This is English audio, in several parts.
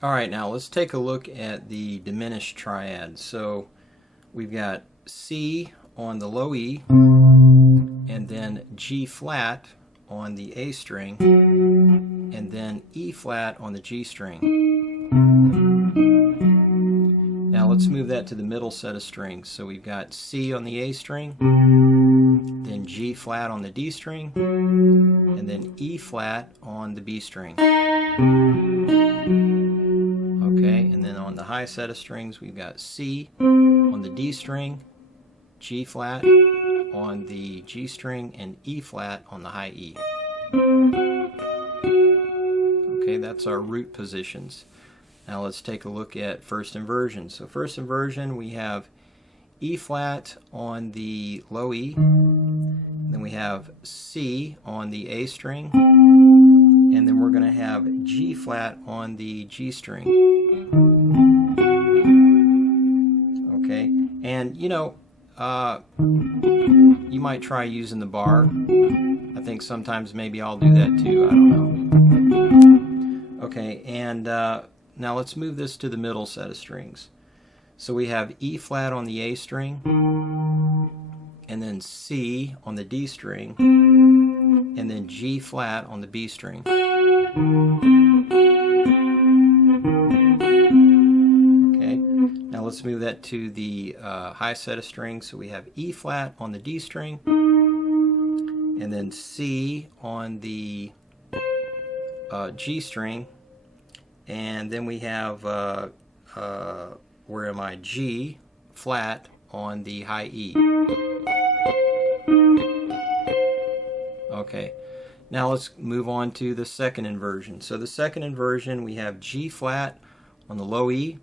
Alright, now let's take a look at the diminished triad. So we've got C on the low E, and then G flat on the A string, and then E flat on the G string. Now let's move that to the middle set of strings. So we've got C on the A string, then G flat on the D string, and then E flat on the B string. Okay, and then on the high set of strings we've got C on the D string, G flat on the G string, and E flat on the high E. Okay, that's our root positions. Now let's take a look at first inversion. So first inversion, we have E flat on the low E, then we have C on the A string, and then we're going to have G flat on the G string. Okay, and you know, you might try using the bar. I think sometimes maybe I'll do that too, I don't know. Okay, and now let's move this to the middle set of strings. So we have E flat on the A string, and then C on the D string, and then G flat on the B string. Okay, now let's move that to the high set of strings. So we have E flat on the D string, and then C on the G string, and then we have G flat on the high E. Okay, now let's move on to the second inversion. So the second inversion, we have G flat on the low E,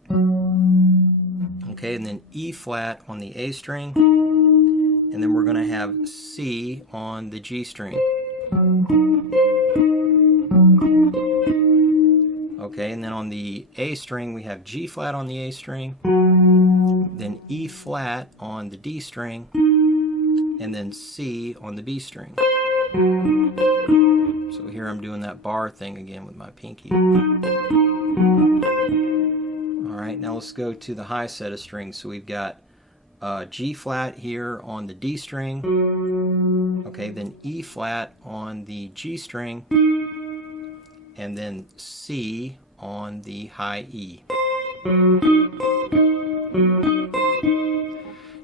okay, and then E flat on the A string, and then we're going to have C on the G string. Okay, and then on the A string we have G flat on the A string, then E flat on the D string, and then C on the B string. So here I'm doing that bar thing again with my pinky. Alright, now let's go to the high set of strings. So we've got G flat here on the D string, okay, then E flat on the G string, and then C on the high E.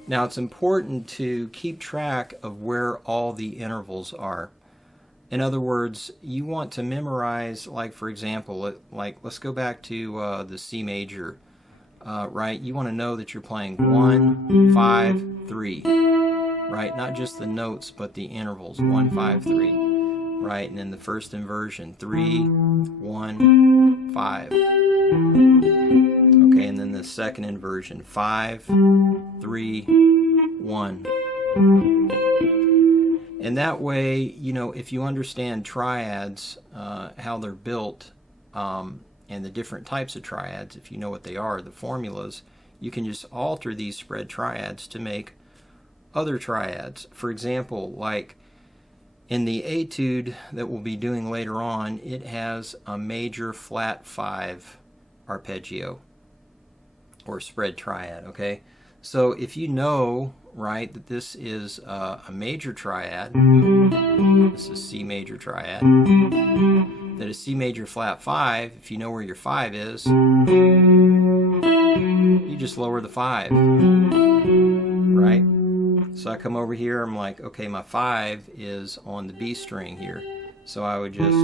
Now it's important to keep track of where all the intervals are. In other words, you want to memorize, like for example, let's go back to the C major, right? You want to know that you're playing 1, 5, 3, right? Not just the notes, but the intervals, 1, 5, 3. Right, and then the first inversion, 3, 1, 5. Okay, and then the second inversion, 5, 3, 1. And that way, you know, if you understand triads, how they're built, and the different types of triads, if you know what they are, the formulas, you can just alter these spread triads to make other triads. For example, like in the etude that we'll be doing later on, it has a major flat 5 arpeggio or spread triad, okay? So if you know, right, that this is a major triad, this is C major triad, that is C major flat 5, if you know where your 5 is, you just lower the 5, right? So I come over here, I'm like, okay, my 5 is on the B string here. So I would just,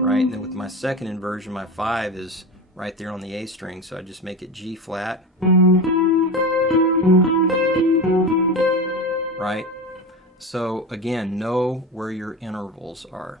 right, and then with my second inversion, my 5 is right there on the A string, so I just make it G flat, right? So again, know where your intervals are.